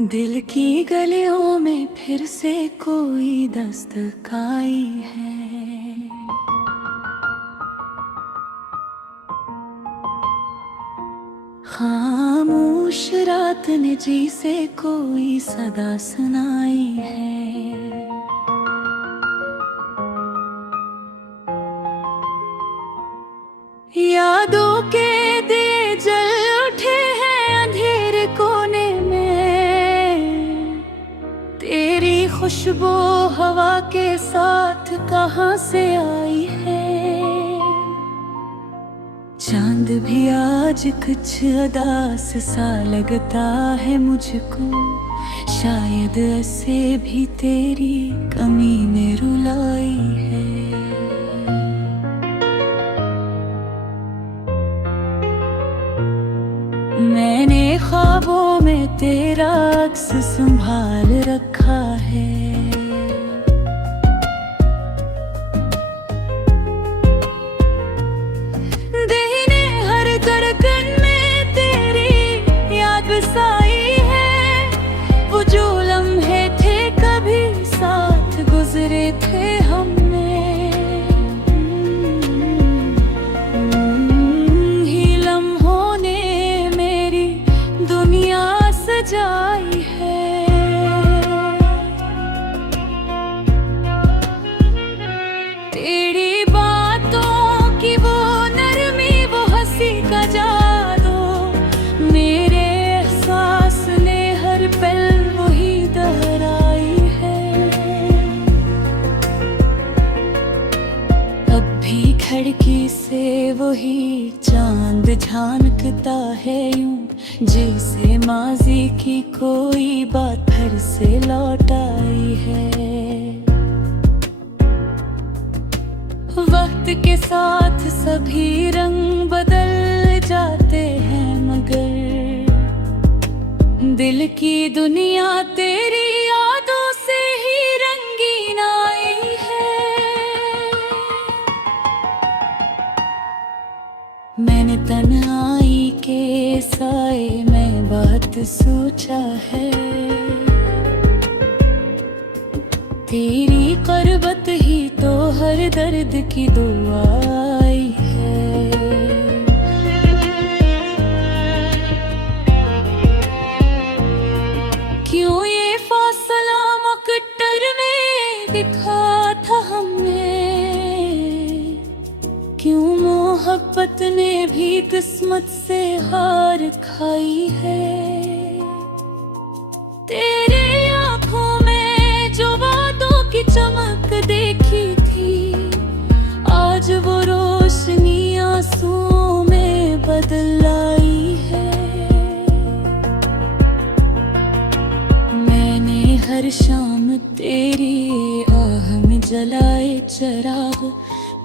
दिल की गलियों में फिर से कोई दस्तक आई है। खामोश रात ने जी से कोई सदा सुनाई है। यादों के दिए जल उठे हैं अंधेरे कोने में। तेरी खुशबू हवा के साथ कहाँ से आई है। चांद भी आज कुछ उदास सा लगता है मुझको। शायद ऐसे भी तेरी कमी ने रुलाई है। मैंने ख्वाबों में तेरा अक्स संभाल रखा है। दीने हर धड़कन में तेरी याद बसाई है। वो जो लम्हे थे कभी साथ गुजरे थे हमने। ही लम्हों ने मेरी दुनिया सजाई है। तेरी बातों की वो नरमी, वो हंसी का जादू, मेरे एहसास ने हर पल वही दोहराई है। अब भी खिड़की से वही चांद झांकता है यूं, जैसे माजी की कोई बात फिर से लौट आई है। वक्त के साथ सभी रंग बदल जाते हैं, मगर दिल की दुनिया तेरी यादों से ही रंगीन आई है। मैंने तन्हाई के साए में बात सोचा है। तेरी क़ुर्बत ही तो हर दर्द की दुआ आई है। क्यों ये फासला मुकद्दर में लिखा था हमने। क्यों मोहब्बत ने भी किस्मत से हार खाई है। तेरे आँखों में जो बातों की चमक देखी थी, आज वो रोशनी आंसुओं में बदल आई है। मैंने हर शाम तेरी आह में जलाए चिराग,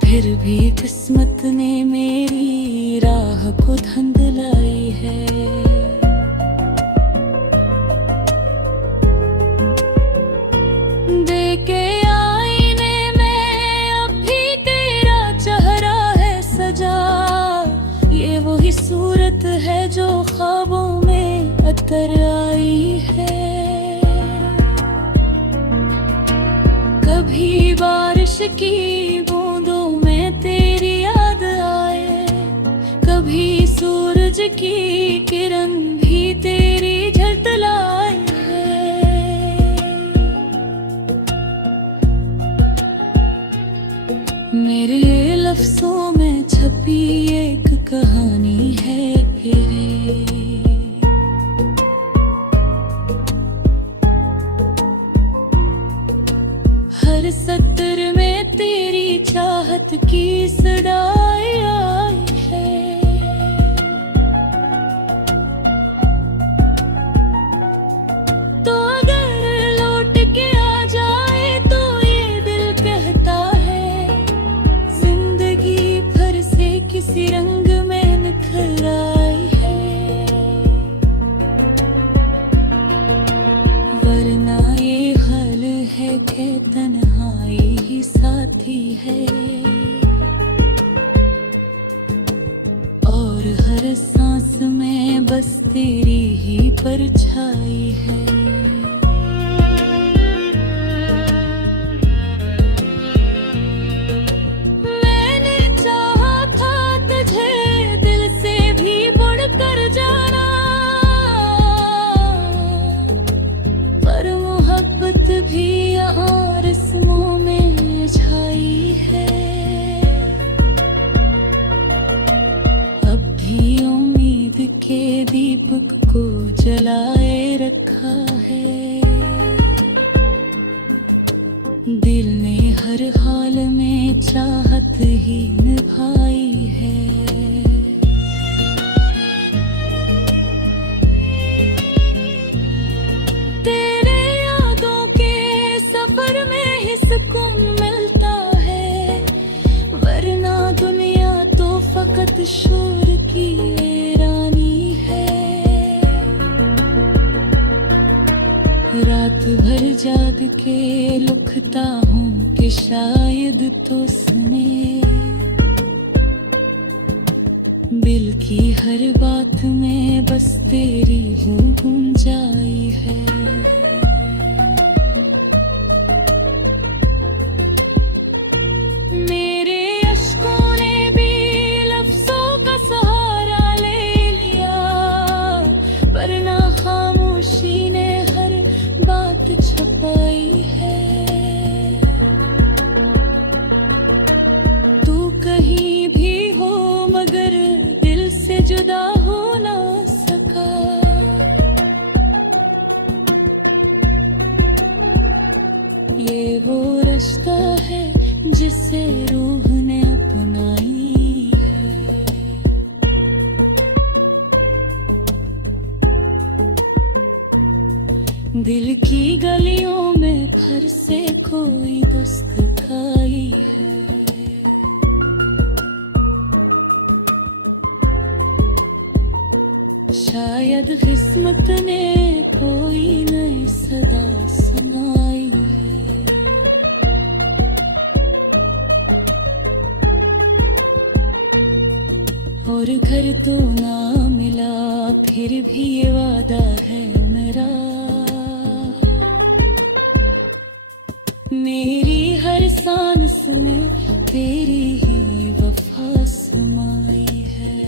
फिर भी किस्मत ने मेरी राह को धुंधलाई है। देखे आईने में अब भी तेरा चेहरा है सजा। ये वही सूरत है जो ख्वाबों में अतर आई है। कभी बारिश की बूंदों में तेरी याद आए, कभी सूरज की किरण भी तेरी झलकलाए है। मेरे लफ्ज़ों में छपी एक कहानी है तेरी। हर सत्र में तेरी चाहत की सदाई आई है। तो अगर लौट के आ जाए तो ये दिल कहता है, जिंदगी फिर से किसी रंग में निखर आई है। वरना ये हाल है कि तन्हाई ही साथी है। और और हर सांस में बस तेरी ही परछाई है। मैंने चाहा था तुझे दिल से भी बढ़कर जाना, पर मोहब्बत भी यहाँ रस्मों में छाई है। अब भी उम्मीद के दीपक को जलाए रखा है। दिल ने हर हाल में चाहत ही निभाई है। तेरे यादों के सफर में ही सुकून मिलता है, वरना दुनिया तो फकत शोर की वीरानी है। रात भर जाग के लुकता हूँ कि शायद तो सुने, दिल की हर बात में बस तेरी वो गुंजाई है। मेरे अश्कों ने भी लफ्जों का सहारा ले लिया, वरना खामोशी ने हर बात छुपाई है। तू कहीं भी हो मगर दिल से जुदा हो ना सका। ये वो रास्ता है जिसे रूह ने अपनाई है। दिल की गलियों में फिर से कोई दस्तक आई है। शायद किस्मत ने कोई नई सदा सुनाई है। और घर तो ना मिला फिर भी ये वादा है मेरा, मेरी हर सांस में तेरी ही वफा समाई है।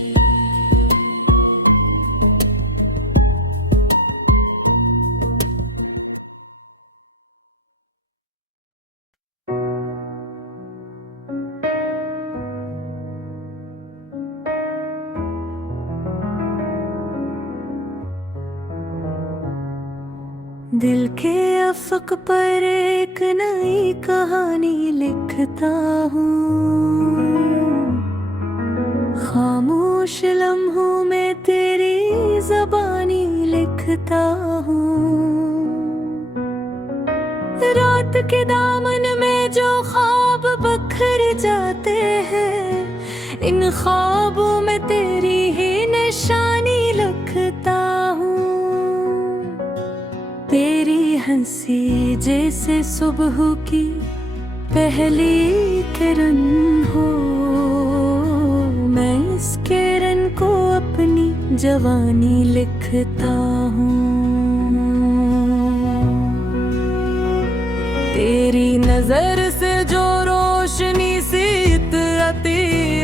दिल के अफक पर एक नई कहानी लिखता हूँ, खामोश लम्हों में तेरी ज़बानी लिखता हूँ। रात के दामन में जो ख्वाब बखर जाते हैं, इन ख्वाबों में तेरी ही निशानी लिखता हूँ। तेरी हंसी जैसे सुबह की पहली किरण हो, मैं इस किरण को अपनी जवानी लिखता हूँ। तेरी नजर से जो रोशनी सी इतरती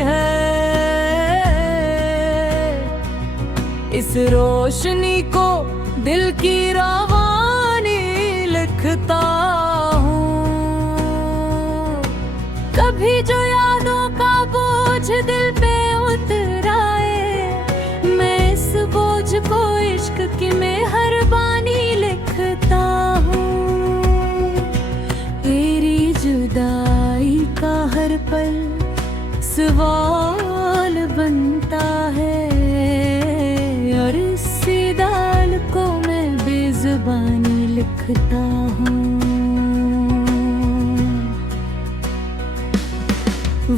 है, इस रोशनी को दिल की रवानी लिखता हूँ। कभी जो यादों का बोझ दिल पे उतर आए, मैं इस बोझ को इश्क की मेहरबानी लिखता हूँ। तेरी जुदाई का हर पल सवाल बनता है, और इसी दाल को मैं बेज़ुबानी लिखता हूँ।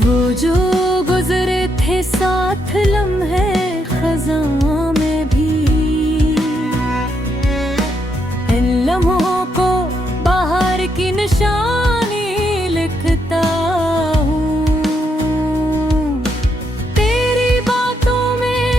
वो जो गुजरे थे साथ लम्हे खज़ां में भी, इन लम्हों को बाहर की निशानी लिखता हूँ। तेरी बातों में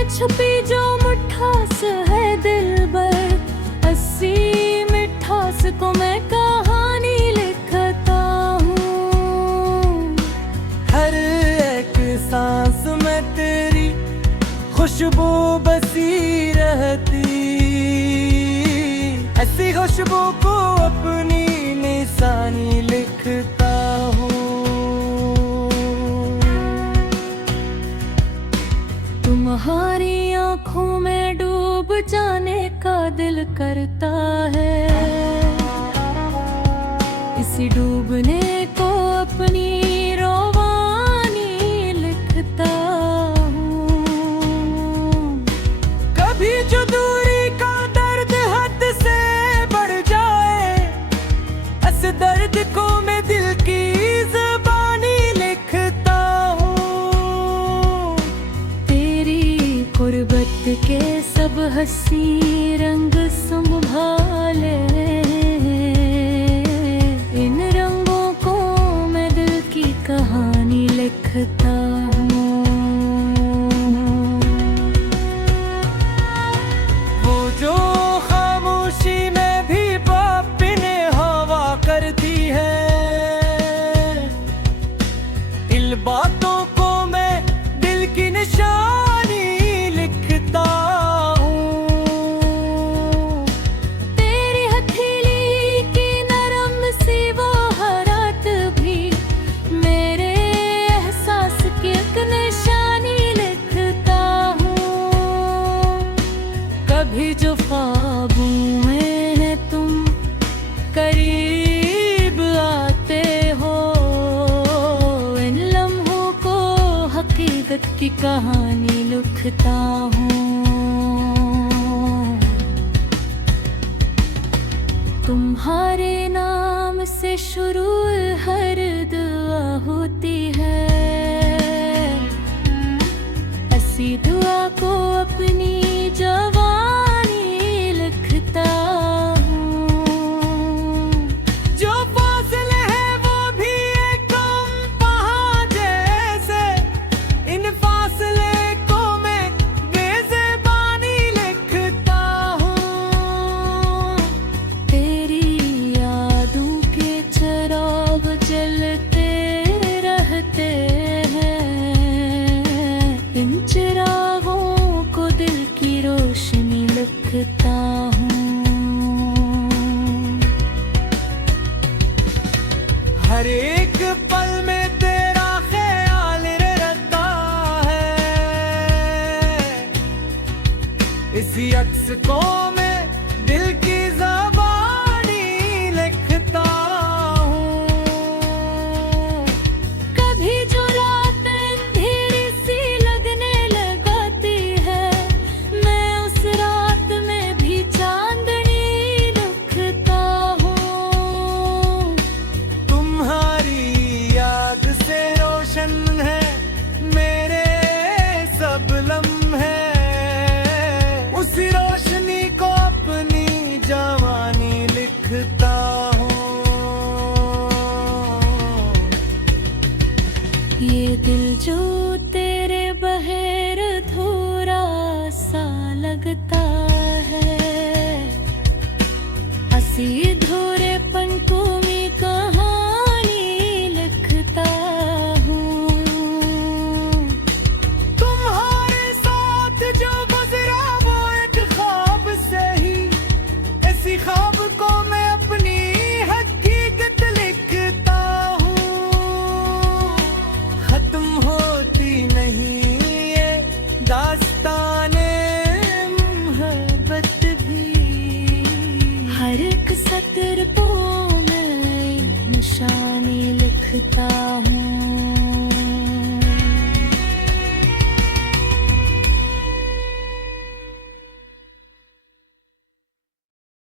खुशबू को अपनी निशानी लिखता हूँ। तुम्हारी आँखों में डूब जाने का दिल करता है, इसी डूबने को अपनी रोवानी लिखता हूँ। कभी जो दूरी का दर्द हद से बढ़ जाए, इस दर्द को मैं दिल की ज़बानी लिखता हूँ। तेरी गुर्बत के सब हंसी रंग संभाले, इन रंगों को मैं दिल की कहानी लिखता हूँ। वो जो खामोशी में भी बापिने हवा करती है, इन बातों को मैं दिल की निशानी लिखता हूँ। तेरी हथेली की नरम सी वो हरात भी मेरे एहसास की एक निशानी लिखता हूँ। कभी जो ख्वाबों में है तुम करीब आते हो, इन लम्हों को हकीकत की कहानी लिखता हूँ। तुम्हारे नाम से शुरू हर दुआ होती है, ऐसी दुआ को अपनी जवानी लिखता हूँ। जो फासले हैं वो भी एक कम पहाड़ जैसे, इन फासले को मैं बेज़बानी लिखता हूँ। तेरी यादों के चिराग जलते रहते हैं, इन चिरागों को दिल की रोशनी लिखता हूँ। हर एक पल में तेरा ख्याल रहता है, इसी अक्स को मैं दिल की ज़बानी लिखता हूँ। कभी जो रात अंधेरी सी लगने लगाती है, मैं उस रात में भी चांदनी लिखता हूँ। तुम्हारी याद से रोशन है मेरे सब लम्हे, उसी रोशनी को अपनी जवानी लिखता हूँ। ये दिल जो तेरे बहेर धूरा सा लगता है, हंसी धूरे पनकों में कहानी लिखता हूँ। तुम्हारे साथ जो गुजरा वो एक ख्वाब से ही, ऐसी ख्वाब को मैं अपनी हकीकत लिखता हूँ। खत्म होती नहीं ये दास्ताने मोहब्बत भी, हर एक सतर को मैं निशानी लिखता हूँ।